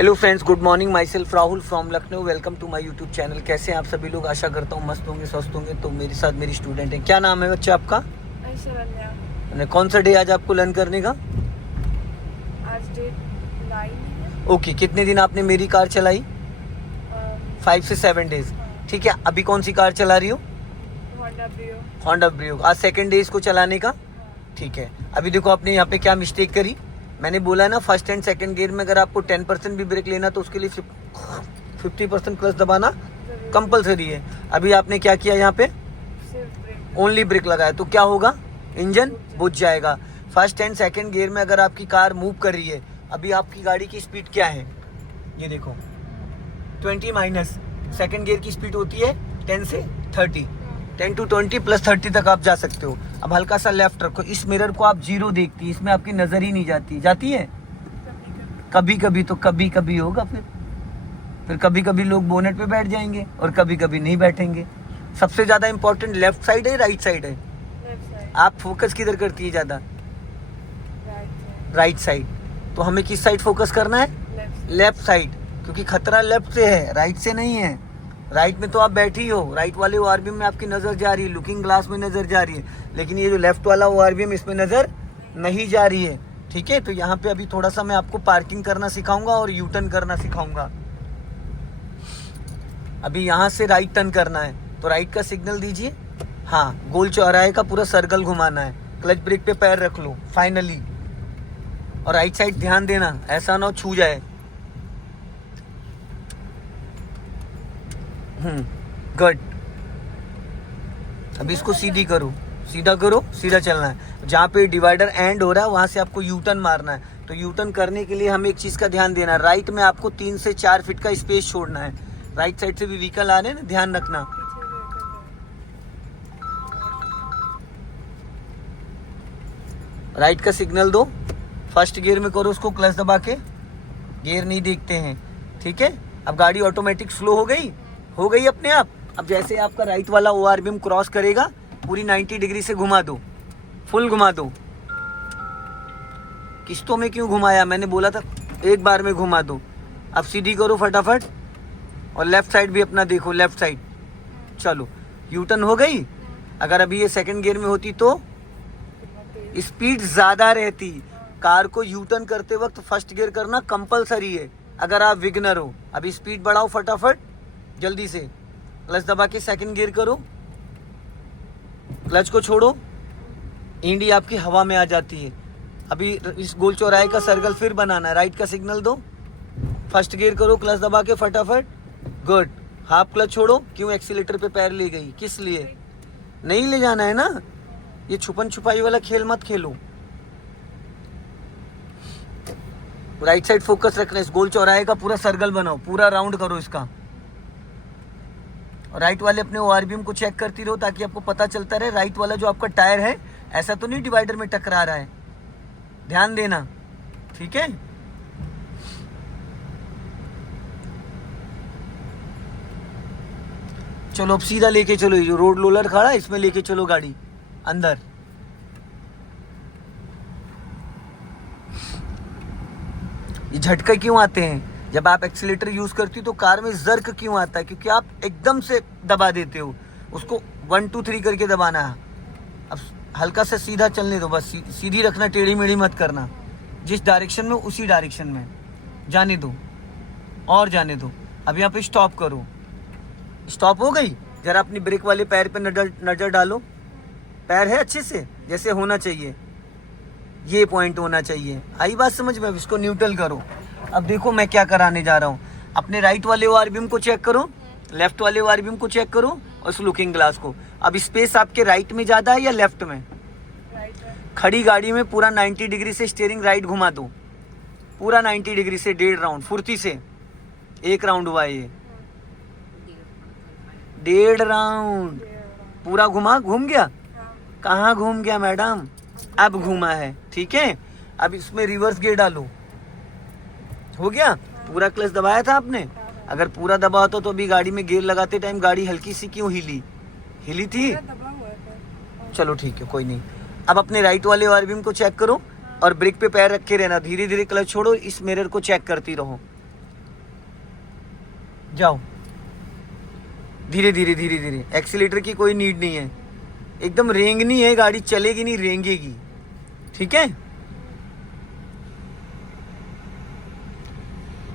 Hello friends, good morning. My self Rahul from Lucknow. Welcome to my YouTube channel. कैसे हैं आप सभी लोग? आशा करता हूँ मस्त होंगे, स्वस्थ होंगे। तो मेरे साथ मेरी स्टूडेंट है। क्या नाम है बच्चा आपका? ऐश्वर्या। कौन सा डे आज आपको लर्न करने का? आज डेट 9 है। ओके, कितने दिन आपने मेरी कार चलाई? 5 से 7 डेज। ठीक है, अभी कौन सी कार चला रही हो? Honda Brio. आज सेकंड डे इसको चलाने का। ठीक है, अभी देखो आपने यहाँ पे क्या मिस्टेक करी। मैंने बोला है ना, फर्स्ट एंड सेकंड गियर में अगर आपको 10% भी ब्रेक लेना तो उसके लिए 50% क्लच दबाना कंपलसरी है। अभी आपने क्या किया, यहाँ पे ओनली ब्रेक लगाया तो क्या होगा? इंजन बुझ जाएगा। फर्स्ट एंड सेकंड गियर में अगर आपकी कार मूव कर रही है, अभी आपकी गाड़ी की स्पीड क्या है ये देखो, 20 माइनस सेकंड गियर की स्पीड होती है 10 से 30, 10 to 20 प्लस 30 तक आप जा सकते हो। अब हल्का सा लेफ्ट रखो। इस मिरर को आप जीरो देखती है, इसमें आपकी नजर ही नहीं जाती है कभी कभी। तो कभी कभी होगा, फिर कभी कभी लोग बोनेट पे बैठ जाएंगे और कभी कभी नहीं बैठेंगे। सबसे ज्यादा इंपॉर्टेंट लेफ्ट साइड है, राइट साइड है? आप फोकस किधर करती है ज्यादा? Right side. तो हमें किस साइड फोकस करना है? लेफ्ट साइड, क्योंकि खतरा लेफ्ट से है, राइट से नहीं है। राइट में तो आप बैठी हो, राइट वाले ओआरबीएम में आपकी नजर जा रही है, लुकिंग ग्लास में नजर जा रही है, लेकिन ये जो लेफ्ट वाला ओआरबीएम इसमें नजर नहीं जा रही है। ठीक है, तो यहाँ पे अभी थोड़ा सा मैं आपको पार्किंग करना सिखाऊंगा और यू टर्न करना सिखाऊंगा। अभी यहाँ से राइट टर्न करना है तो राइट का सिग्नल दीजिए। हाँ, गोल चौराहे का पूरा सर्कल घुमाना है। क्लच ब्रेक पे पैर रख लो फाइनली, और राइट साइड ध्यान देना, ऐसा ना हो छू जाए। गुड। अभी इसको सीधा करो, सीधा चलना है। जहाँ पे डिवाइडर एंड हो रहा है वहां से आपको यू टर्न मारना है। तो यू टर्न करने के लिए हमें एक चीज का ध्यान देना है, राइट में आपको 3 से 4 फीट का स्पेस छोड़ना है। राइट साइड से भी व्हीकल आ रहे हैं ना, ध्यान रखना। राइट का सिग्नल दो, फर्स्ट गियर में करो उसको, क्लच दबा के। गियर नहीं देखते हैं, ठीक है। अब गाड़ी ऑटोमेटिक स्लो हो गई अपने आप। अब जैसे आपका राइट वाला ओआरबीएम क्रॉस करेगा, पूरी 90 डिग्री से घुमा दो, फुल घुमा दो। किस्तों में क्यों घुमाया? मैंने बोला था एक बार में घुमा दो। अब सीधी करो फटाफट, और लेफ्ट साइड भी अपना देखो, लेफ्ट साइड। चलो, यू टर्न हो गई। अगर अभी ये सेकंड गियर में होती तो स्पीड ज्यादा रहती। कार को यू टर्न करते वक्त फर्स्ट गियर करना कंपलसरी है अगर आप विगनर हो। अभी स्पीड बढ़ाओ फटाफट, जल्दी से। क्लच दबा के सेकंड गियर करो, क्लच को छोड़ो, इंडी आपकी हवा में आ जाती है। अभी इस गोल चौराहे का सर्कल फिर बनाना है। राइट का सिग्नल दो, फर्स्ट गियर करो, क्लच दबा के फटाफट। गुड। हाफ क्लच छोड़ो। क्यों एक्सीलेटर पे पैर ले गई? किस लिए? नहीं ले जाना है ना, ये छुपन छुपाई वाला खेल मत खेलो। राइट साइड फोकस रखना है। इस गोल चौराहे का पूरा सर्कल बनाओ, पूरा राउंड करो इसका। और राइट वाले अपने ओआरबीएम को चेक करती रहो ताकि आपको पता चलता रहे राइट वाला जो आपका टायर है ऐसा तो नहीं डिवाइडर में टकरा रहा है। ध्यान देना, ठीक है। चलो अब सीधा लेके चलो, ये जो रोड रोलर खड़ा है इसमें लेके चलो गाड़ी अंदर। ये झटके क्यों आते हैं? जब आप एक्सीलेटर यूज करती हो तो कार में जर्क क्यों आता है? क्योंकि आप एकदम से दबा देते हो। उसको 1 2 3 करके दबाना है। अब हल्का सा सीधा चलने दो, बस सीधी रखना, टेढ़ी मेढ़ी मत करना। जिस डायरेक्शन में उसी डायरेक्शन में जाने दो, और जाने दो। अब यहाँ पे स्टॉप करो। स्टॉप हो गई। जरा अपनी ब्रेक वाले पैर पे नजर डालो। पैर है अच्छे से, जैसे होना चाहिए, ये पॉइंट होना चाहिए। आई बात समझ में? अब इसको न्यूट्रल करो। अब देखो मैं क्या कराने जा रहा हूँ। अपने राइट वाले ओआरबीएम को चेक करो, लेफ्ट वाले ओआरबीएम को चेक करो, और उस लुकिंग ग्लास को। अब स्पेस आपके राइट में ज्यादा है या लेफ्ट में? खड़ी गाड़ी में पूरा 90 डिग्री से स्टीयरिंग राइट घुमा दो, पूरा 90 डिग्री से 1.5 राउंड फुर्ती से। 1 राउंड हुआ है, ये 1.5 राउंड पूरा घूम गया। कहाँ घूम गया मैडम? अब घूमा है, ठीक है। अब इसमें रिवर्स गियर डालो। हो गया? पूरा क्लच दबाया था आपने? अगर पूरा दबा होता तो अभी गाड़ी में गियर लगाते टाइम गाड़ी हल्की सी क्यों हिली थी? चलो ठीक है, कोई नहीं। अब अपने राइट वाले ओआरबीएम को चेक करो और ब्रेक पे पैर रख के रहना। धीरे धीरे क्लच छोड़ो, इस मिरर को चेक करती रहो। जाओ, धीरे धीरे धीरे धीरे, एक्सीलेटर की कोई नीड नहीं है, एकदम रेंगनी है गाड़ी, चलेगी नहीं रेंगेगी, ठीक है।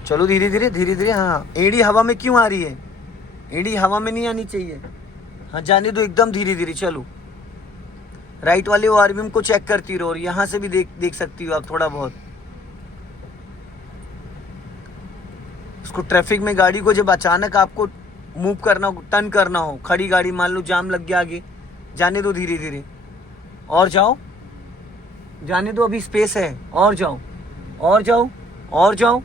चलो धीरे धीरे धीरे धीरे। हाँ, एड़ी हवा में क्यों आ रही है? एड़ी हवा में नहीं आनी चाहिए। हाँ, जाने दो एकदम धीरे धीरे। चलो, राइट वाले ओआरबीएम को चेक करती रहो, और यहाँ से भी देख सकती हो आप थोड़ा बहुत। उसको ट्रैफिक में गाड़ी को जब अचानक आपको मूव करना हो, टर्न करना हो, खड़ी गाड़ी मान लो जाम लग गया आगे, जाने दो धीरे धीरे, और जाओ, जाने दो, अभी स्पेस है, और जाओ, और जाओ, और जाओ,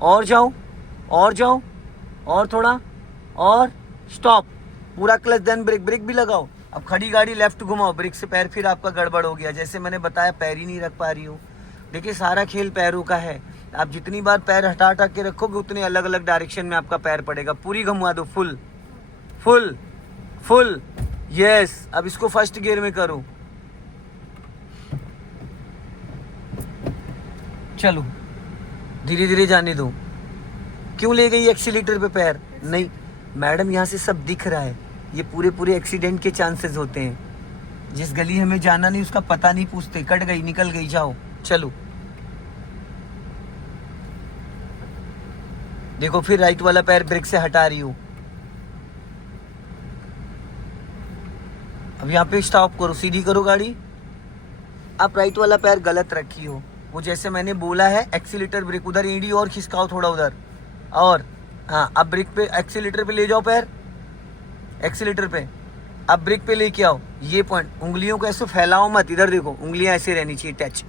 और जाओ, और जाओ, और थोड़ा, और स्टॉप, पूरा क्लच देन ब्रेक, ब्रेक भी लगाओ। अब खड़ी गाड़ी लेफ्ट घुमाओ, ब्रेक से पैर फिर आपका गड़बड़ हो गया, जैसे मैंने बताया पैर ही नहीं रख पा रही हो। देखिए सारा खेल पैरों का है, आप जितनी बार पैर हटा हटा के रखोगे उतने अलग अलग डायरेक्शन में आपका पैर पड़ेगा। पूरी घुमा दो, फुल फुल फुल, यस। अब इसको फर्स्ट गियर में करो, चलो धीरे धीरे जाने दो। क्यों ले गई एक्सीलेटर पे पैर? नहीं मैडम, यहाँ से सब दिख रहा है, ये पूरे पूरे एक्सीडेंट के चांसेस होते हैं। जिस गली हमें जाना नहीं उसका पता नहीं पूछते, कट गई निकल गई, जाओ। चलो देखो, फिर राइट वाला पैर ब्रेक से हटा रही हो। अब यहाँ पे स्टॉप करो, सीधी करो गाड़ी। आप राइट वाला पैर गलत रखी हो, वो जैसे मैंने बोला है, एक्सीलेटर ब्रेक उधर, एड़ी और खिसकाओ थोड़ा उधर, और हाँ, अब ब्रेक पे, एक्सीलेटर पे ले जाओ पैर, एक्सीलेटर पे, अब ब्रेक पे लेके आओ। ये पॉइंट, उंगलियों को ऐसे फैलाओ मत, इधर देखो, उंगलियां ऐसे रहनी चाहिए टच।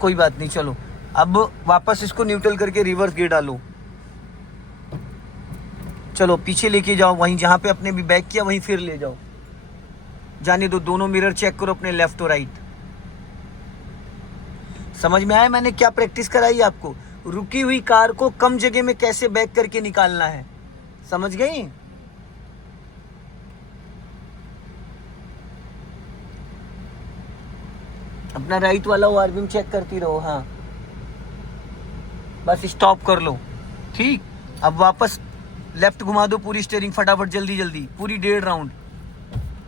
कोई बात नहीं, चलो अब वापस इसको न्यूट्रल करके रिवर्स गियर डालो। चलो पीछे लेके जाओ, वहीं जहां पे अपने भी बैक किया वहीं फिर ले जाओ। जाने दो, दोनों मिरर चेक करो अपने लेफ्ट और राइट। समझ में आया मैंने क्या प्रैक्टिस कराई आपको? रुकी हुई कार को कम जगह में कैसे बैक करके निकालना है, समझ गई? अपना राइट वाला ओआरबीएम चेक करती रहो। हाँ, बस स्टॉप कर लो, ठीक। अब वापस लेफ्ट घुमा दो पूरी स्टीयरिंग, फटाफट जल्दी जल्दी, पूरी 1.5 राउंड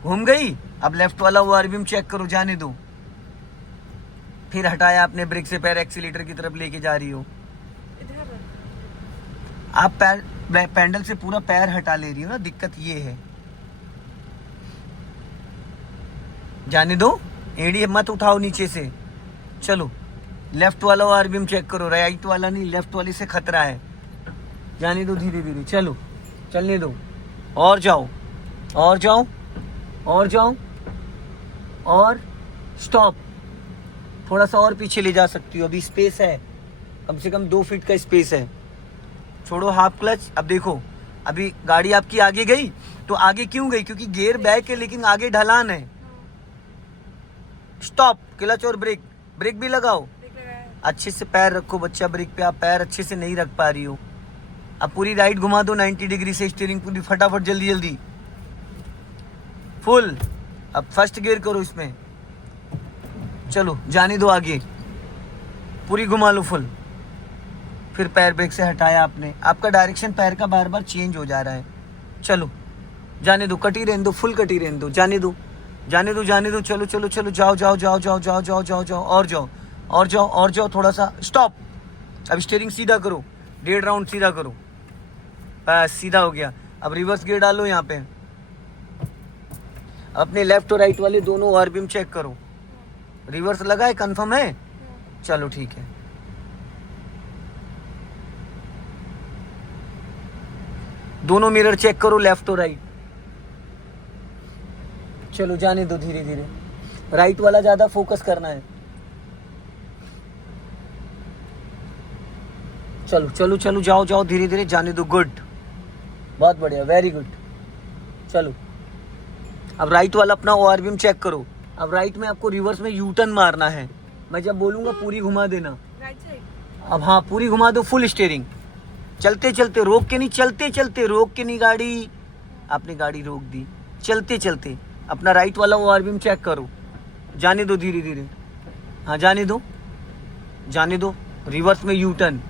घूम गई। अब लेफ्ट वाला ओआरबीएम चेक करो, जाने दो। फिर हटाया आपने ब्रेक से पैर, एक्सीलेटर की तरफ लेके जा रही हो। आप पैर पैडल से पूरा पैर हटा ले रही हो ना, दिक्कत ये है। जाने दो, एड़ी मत उठाओ नीचे से। चलो लेफ्ट वाला ओआरबीएम चेक करो, राइट वाला नहीं, लेफ्ट वाले से खतरा है। जाने दो धीरे धीरे, चलो चलने दो, और जाओ, और जाओ, और जाओ, और स्टॉप। थोड़ा सा और पीछे ले जा सकती हो, अभी स्पेस है, कम से कम 2 फीट का स्पेस है। छोड़ो हाफ क्लच। अब देखो, अभी गाड़ी आपकी आगे गई, तो आगे क्यों गई? क्योंकि गियर बैक है लेकिन आगे ढलान है। स्टॉप, क्लच और ब्रेक, ब्रेक भी लगाओ, अच्छे से पैर रखो बच्चा ब्रेक पे। आप पैर अच्छे से नहीं रख पा रही हो। अब पूरी राइट घुमा दो 90 डिग्री से, स्टीयरिंग पूरी फटाफट जल्दी जल्दी, फुल। अब फर्स्ट गियर करो इसमें, चलो जाने दो आगे, पूरी घुमा लो फुल। फिर पैर ब्रेक से हटाया आपने, आपका डायरेक्शन पैर का बार बार चेंज हो जा रहा है। चलो जाने दो, कटी रहने दो, फुल कटी रहने दो, जाने दो, जाने दो, जाने दो। चलो चलो चलो, जाओ जाओ जाओ जाओ जाओ जाओ जाओ जाओ, और जाओ, और जाओ, और जाओ, थोड़ा सा स्टॉप। अब स्टीयरिंग सीधा करो, 1.5 राउंड सीधा करो, बस सीधा हो गया। अब रिवर्स गियर डालो यहाँ पे। अपने लेफ्ट और राइट वाले दोनों ओआरबीएम चेक करो, रिवर्स लगा है, कंफर्म है? चलो ठीक है। दोनों मिरर चेक करो, लेफ्ट और राइट। चलो जाने दो धीरे धीरे, राइट वाला ज्यादा फोकस करना है। चलो चलो चलो, जाओ जाओ धीरे धीरे, जाने दो, गुड, बहुत बढ़िया, वेरी गुड। चलो अब राइट वाला अपना ओआरबीएम चेक करो। अब राइट में आपको रिवर्स में यू टर्न मारना है, मैं जब बोलूंगा पूरी घुमा देना। राइट साइड, अब हाँ पूरी घुमा दो, फुल स्टीयरिंग, चलते चलते, रोक के नहीं, चलते चलते, रोक के नहीं गाड़ी। आपने गाड़ी रोक दी, चलते चलते अपना राइट वाला ओआरबीएम चेक करो, जाने दो धीरे धीरे। हाँ जाने दो, जाने दो, रिवर्स में यू टर्न,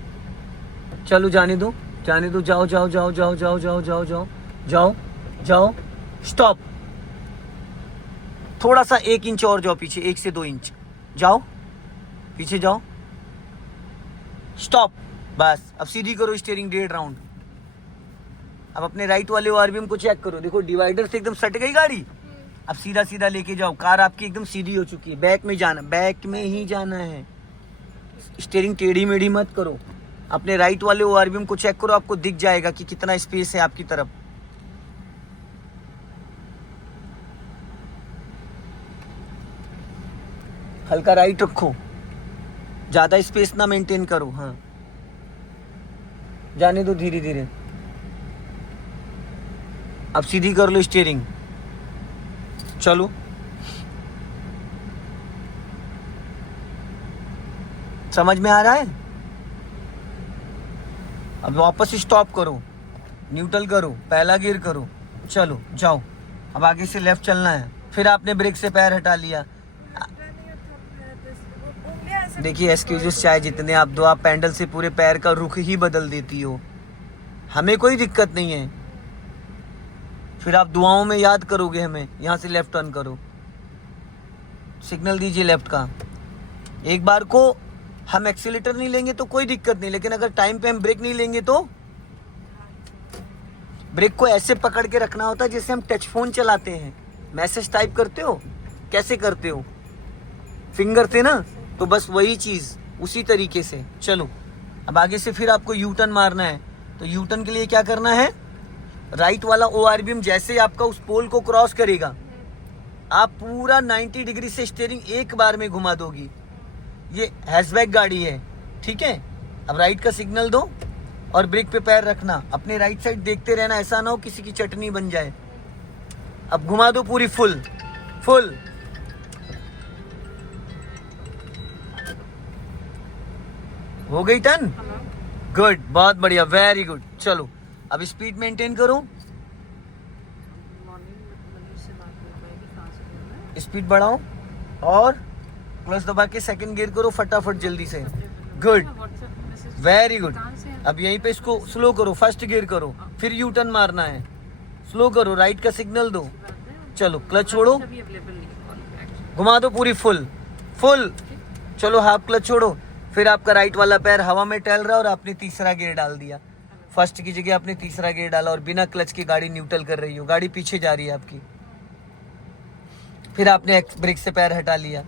चलो जाने दो, जाने दो, जाओ जाओ जाओ जाओ जाओ जाओ जाओ जाओ जाओ जाओ, स्टॉप। थोड़ा सा 1 इंच और जाओ पीछे, 1 से 2 इंच जाओ पीछे जाओ, स्टॉप। बस अब सीधी करो स्टीयरिंग 1.5 राउंड। अब अपने राइट वाले ओआरबीएम को चेक करो, देखो डिवाइडर से एकदम सट गई गाड़ी। अब सीधा सीधा लेके जाओ, कार आपकी एकदम सीधी हो चुकी है। बैक में जाना, बैक में ही जाना है, स्टीयरिंग टेढ़ी मेढ़ी मत करो। अपने राइट वाले ओआरबीएम को चेक करो, आपको दिख जाएगा कि कितना स्पेस है आपकी तरफ। हल्का राइट रखो, ज्यादा स्पेस ना मेंटेन करो। हाँ जाने दो धीरे धीरे। अब सीधी कर लो स्टीयरिंग, चलो। समझ में आ रहा है? अब वापस स्टॉप करो, न्यूट्रल करो, पहला गियर करो, चलो जाओ। अब आगे से लेफ्ट चलना है। फिर आपने ब्रेक से पैर हटा लिया। देखिए एक्सक्यूजेस चाहे जितने आप दो, आप पैडल से पूरे पैर का रुख ही बदल देती हो, हमें कोई दिक्कत नहीं है। फिर आप दुआओं में याद करोगे हमें। यहाँ से लेफ्ट टर्न करो, सिग्नल दीजिए लेफ्ट का। एक बार को हम एक्सीलेटर नहीं लेंगे तो कोई दिक्कत नहीं, लेकिन अगर टाइम पे हम ब्रेक नहीं लेंगे तो ब्रेक को ऐसे पकड़ के रखना होता है जैसे हम टच फोन चलाते हैं, मैसेज टाइप करते हो, कैसे करते हो फिंगर से ना, तो बस वही चीज उसी तरीके से। चलो अब आगे से फिर आपको यू टर्न मारना है। तो यू टर्न के लिए क्या करना है, राइट वाला ओआरबीएम जैसे ही आपका उस पोल को क्रॉस करेगा, आप पूरा 90 डिग्री से स्टीयरिंग एक बार में घुमा दोगी। ये हैचबैक गाड़ी है, ठीक है। अब राइट का सिग्नल दो और ब्रेक पे पैर रखना, अपने राइट साइड देखते रहना, ऐसा ना हो किसी की चटनी बन जाए। अब घुमा दो पूरी फुल फुल। हो गई टर्न, गुड, बहुत बढ़िया, वेरी गुड। चलो अब स्पीड मेंटेन करो, स्पीड बढ़ाओ और क्लच दबा के सेकंड गियर करो फटाफट जल्दी से। Good, very good. अब यहीं पे इसको स्लो करो, फर्स्ट गियर करो, फिर यू टर्न मारना है, स्लो करो, राइट का सिग्नल दो, चलो क्लच छोड़ो, घुमा दो पूरी फुल फुल। चलो हाफ क्लच छोड़ो, फिर आपका राइट वाला पैर हवा में टहल रहा है और आपने तीसरा गियर डाल दिया। फर्स्ट की जगह आपने तीसरा गियर डाला और बिना क्लच की गाड़ी न्यूट्रल कर रही हो, गाड़ी पीछे जा रही है आपकी। फिर आपने ब्रेक से पैर हटा लिया,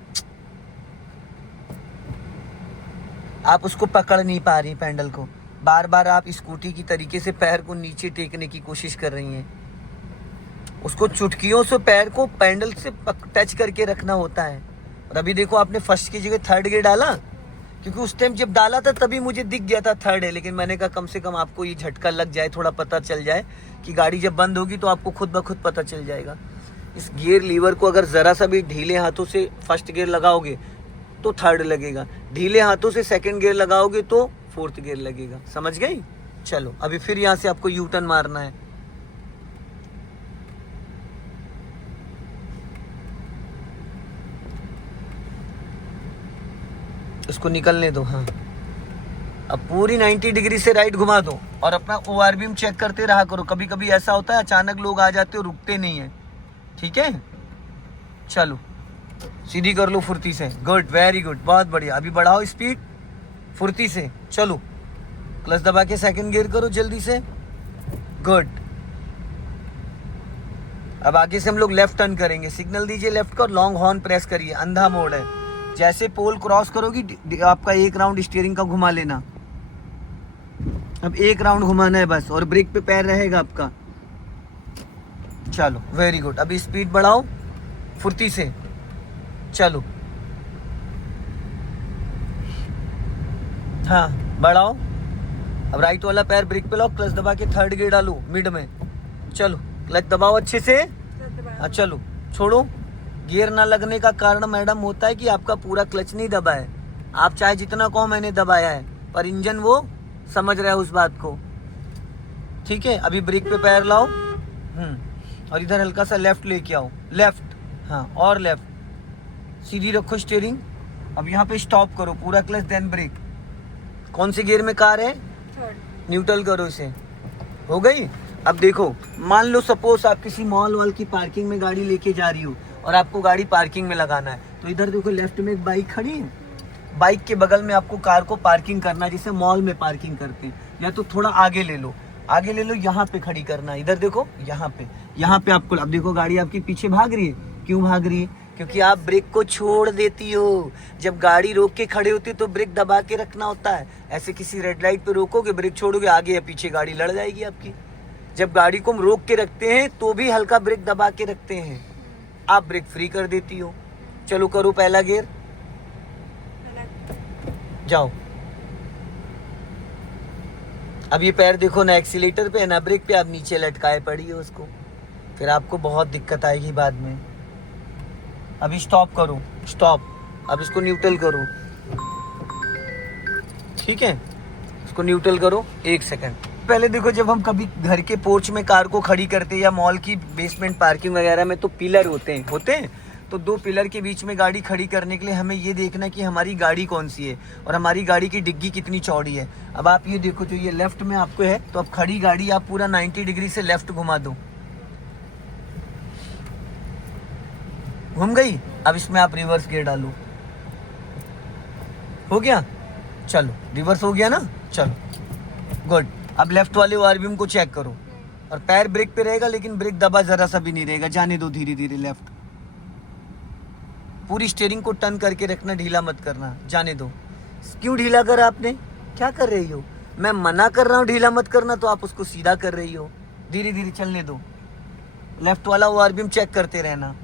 आप उसको पकड़ नहीं पा रही पैडल को, बार बार आप स्कूटी की तरीके से पैर को नीचे टेकने की कोशिश कर रही हैं। उसको चुटकियों से पैर को पैडल से टच करके रखना होता है। और अभी देखो आपने फर्स्ट की जगह थर्ड गियर डाला, क्योंकि उस टाइम जब डाला था तभी मुझे दिख गया था थर्ड है, लेकिन मैंने कहा कम से कम आपको ये झटका लग जाए, थोड़ा पता चल जाए कि गाड़ी जब बंद होगी तो आपको खुद ब खुद पता चल जाएगा। इस गियर लीवर को अगर जरा सा भी ढीले हाथों से फर्स्ट गियर लगाओगे तो थर्ड लगेगा, ढीले हाथों से सेकंड गियर लगाओगे तो फोर्थ गियर लगेगा। समझ गई? चलो अभी फिर यहाँ से आपको यू टर्न मारना है। इसको निकलने दो। हाँ अब पूरी 90 डिग्री से राइट घुमा दो और अपना ओआरबीएम चेक करते रहा करो। कभी कभी ऐसा होता है अचानक लोग आ जाते हो, रुकते नहीं है, ठीक है। चलो सीधी कर लो फुर्ती से, गुड, वेरी गुड, बहुत बढ़िया। अभी बढ़ाओ स्पीड फुर्ती से, चलो क्लच दबा के सेकंड गियर करो जल्दी से, गुड। अब आगे से हम लोग लेफ्ट टर्न करेंगे, सिग्नल दीजिए लेफ्ट का और लॉन्ग हॉर्न प्रेस करिए, अंधा मोड है। जैसे पोल क्रॉस करोगी आपका एक राउंड स्टीयरिंग का घुमा लेना, अब एक राउंड घुमाना है बस, और ब्रेक पे पैर रहेगा आपका। चलो वेरी गुड, अभी स्पीड बढ़ाओ फुर्ती से, चलो हाँ बढ़ाओ। अब राइट वाला पैर ब्रेक पे लाओ, क्लच दबा के थर्ड गियर डालो मिड में, चलो क्लच दबाओ अच्छे से। हाँ चलो छोड़ो। गियर ना लगने का कारण मैडम होता है कि आपका पूरा क्लच नहीं दबा है। आप चाहे जितना कहो मैंने दबाया है, पर इंजन वो समझ रहा है उस बात को, ठीक है। अभी ब्रेक पे पैर लाओ और इधर हल्का सा लेफ्ट लेके आओ, लेफ्ट, हाँ और लेफ्ट, सीधी रखो स्टीयरिंग। अब यहाँ पे स्टॉप करो, पूरा क्लच देन ब्रेक। कौन से गियर में कार है? न्यूट्रल करो इसे। हो गई। अब देखो, मान लो सपोज आप किसी मॉल वॉल की पार्किंग में गाड़ी लेके जा रही हो और आपको गाड़ी पार्किंग में लगाना है, तो इधर देखो लेफ्ट में एक बाइक खड़ी है, बाइक के बगल में आपको कार को पार्किंग करना है, जैसे मॉल में पार्किंग करते हैं। या तो थोड़ा आगे ले लो, आगे ले लो, यहाँ पे खड़ी करना है। इधर देखो, यहाँ पे आपको, अब देखो गाड़ी आपके पीछे भाग रही है। क्यों भाग रही है? क्योंकि आप ब्रेक को छोड़ देती हो। जब गाड़ी रोक के खड़े होती है तो ब्रेक दबा के रखना होता है। ऐसे किसी रेड लाइट पे रोकोगे, ब्रेक छोड़ोगे, आगे या पीछे गाड़ी लड़ जाएगी आपकी। जब गाड़ी को हम रोक के रखते हैं तो भी हल्का ब्रेक दबा के रखते हैं, आप ब्रेक फ्री कर देती हो। चलो करो पहला गियर, जाओ। अब ये पैर देखो ना एक्सीलेटर पे है ना ब्रेक पे, आप नीचे लटकाए पड़ी हो उसको, फिर आपको बहुत दिक्कत आएगी बाद में। अभी स्टॉप करो, स्टॉप। अब इसको न्यूट्रल करो, ठीक है, इसको न्यूट्रल करो 1 सेकंड। पहले देखो, जब हम कभी घर के पोर्च में कार को खड़ी करते हैं या मॉल की बेसमेंट पार्किंग वगैरह में, तो पिलर होते हैं। तो 2 पिलर के बीच में गाड़ी खड़ी करने के लिए हमें ये देखना कि हमारी गाड़ी कौन सी है और हमारी गाड़ी की डिग्गी कितनी चौड़ी है। अब आप ये देखो, जो ये लेफ्ट में आपको है, तो अब खड़ी गाड़ी आप पूरा 90 डिग्री से लेफ्ट घुमा दो, घूम गई। अब इसमें आप रिवर्स गियर डालो, हो गया। चलो रिवर्स हो गया ना, चलो गुड। अब लेफ्ट वाले ORVM को चेक करो, और पैर ब्रेक पे रहेगा लेकिन ब्रेक दबा जरा सा भी नहीं रहेगा। जाने दो धीरे धीरे लेफ्ट, पूरी स्टीयरिंग को टर्न करके रखना, ढीला मत करना, जाने दो। क्यों ढीला करा आपने? क्या कर रही हो? मैं मना कर रहा हूँ ढीला मत करना, तो आप उसको सीधा कर रही हो। धीरे धीरे चलने दो, लेफ्ट वाला ORVM चेक करते रहना,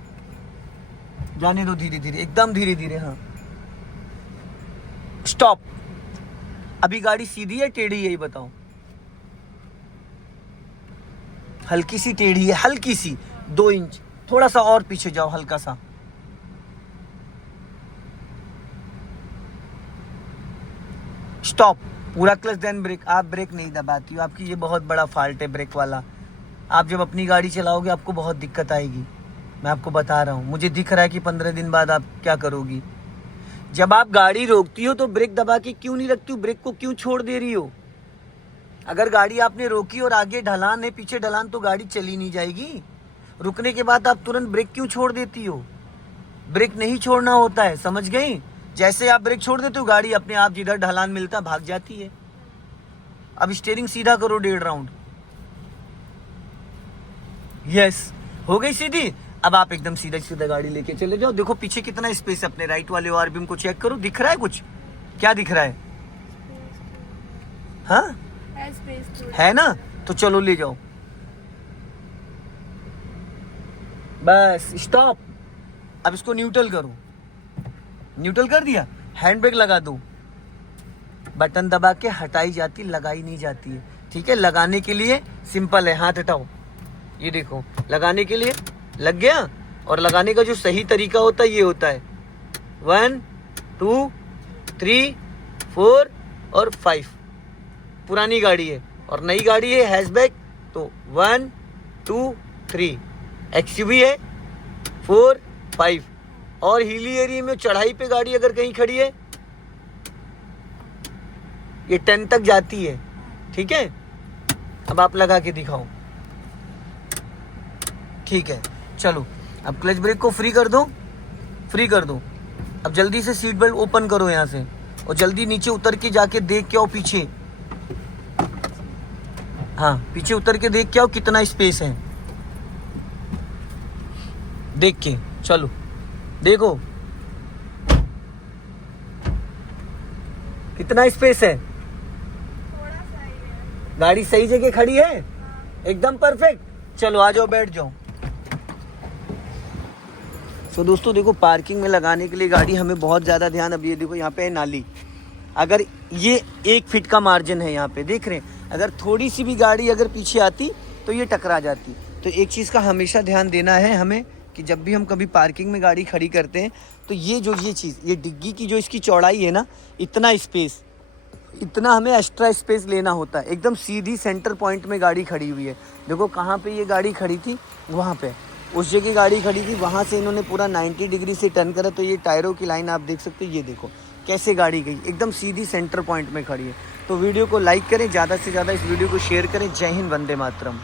जाने दो धीरे धीरे, एकदम धीरे धीरे। हाँ, स्टॉप। अभी गाड़ी सीधी है टेढ़ी है, ये बताओ? हल्की सी टेढ़ी है, हल्की सी 2 इंच, थोड़ा सा और पीछे जाओ, हल्का सा। स्टॉप। पूरा क्लच देन ब्रेक। आप ब्रेक नहीं दबाती हो, आपकी ये बहुत बड़ा फॉल्ट है ब्रेक वाला। आप जब अपनी गाड़ी चलाओगे आपको बहुत दिक्कत आएगी, मैं आपको बता रहा हूँ। मुझे दिख रहा है कि 15 दिन बाद आप क्या करोगी। जब आप गाड़ी रोकती हो तो ब्रेक दबा के क्यों नहीं रखती हो? ब्रेक को क्यों छोड़ दे रही हो? अगर गाड़ी आपने रोकी और आगे ढलान है, पीछे ढलान, तो गाड़ी चली नहीं जाएगी। रुकने के बाद आप तुरंत ब्रेक क्यों छोड़ देती हो? ब्रेक नहीं छोड़ना होता है, समझ गई? जैसे आप ब्रेक छोड़ देते हो, गाड़ी अपने आप जिधर ढलान मिलता भाग जाती है। अब स्टीयरिंग सीधा करो 1.5 राउंड। यस, हो गई सीधी। अब आप एकदम सीधा सीधा गाड़ी लेके चले जाओ। देखो पीछे कितना स्पेस है। अपने राइट वाले ORVM को चेक करो, दिख रहा है कुछ? क्या दिख रहा है? हाँ है ना, तो चलो ले जाओ। Bus stop. अब इसको न्यूट्रल करो, न्यूट्रल कर दिया, हैंड ब्रेक लगा दो। बटन दबा के हटाई जाती, लगाई नहीं जाती है, ठीक है? लगाने के लिए सिंपल है, हाथ हटाओ, ये देखो, लगाने के लिए लग गया। और लगाने का जो सही तरीका होता है ये होता है 1 2 3 4 और 5। पुरानी गाड़ी है और नई गाड़ी है हैचबैक, तो 1 2 3। XUV है 4 5। और हिली एरिया में चढ़ाई पे गाड़ी अगर कहीं खड़ी है, ये 10 तक जाती है, ठीक है? अब आप लगा के दिखाओ, ठीक है? चलो अब क्लच ब्रेक को फ्री कर दो, फ्री कर दो। अब जल्दी से सीट बेल्ट ओपन करो यहाँ से, और जल्दी नीचे उतर के जाके देख के आओ पीछे। हाँ, पीछे उतर के देख के आओ कितना स्पेस है, देख के चलो। देखो कितना स्पेस है, गाड़ी सही जगह खड़ी है, एकदम परफेक्ट। चलो आ जाओ, बैठ जाओ। तो दोस्तों देखो, पार्किंग में लगाने के लिए गाड़ी हमें बहुत ज़्यादा ध्यान, अब ये देखो यहाँ पे है नाली, अगर ये 1 फीट का मार्जिन है यहाँ पे, देख रहे हैं? अगर थोड़ी सी भी गाड़ी अगर पीछे आती तो ये टकरा जाती। तो एक चीज़ का हमेशा ध्यान देना है हमें कि जब भी हम कभी पार्किंग में गाड़ी खड़ी करते हैं तो ये चीज़, ये डिग्गी की जो इसकी चौड़ाई है ना, इतना स्पेस, इतना हमें एक्स्ट्रा स्पेस लेना होता है। एकदम सीधी सेंटर पॉइंट में गाड़ी खड़ी हुई है। देखो कहाँ पे ये गाड़ी खड़ी थी, वहाँ पे उस जगह गाड़ी खड़ी थी, वहाँ से इन्होंने पूरा 90 डिग्री से टर्न करा, तो ये टायरों की लाइन आप देख सकते हो, ये देखो कैसे गाड़ी गई, एकदम सीधी सेंटर पॉइंट में खड़ी है। तो वीडियो को लाइक करें, ज़्यादा से ज़्यादा इस वीडियो को शेयर करें। जय हिंद, वंदे मातरम।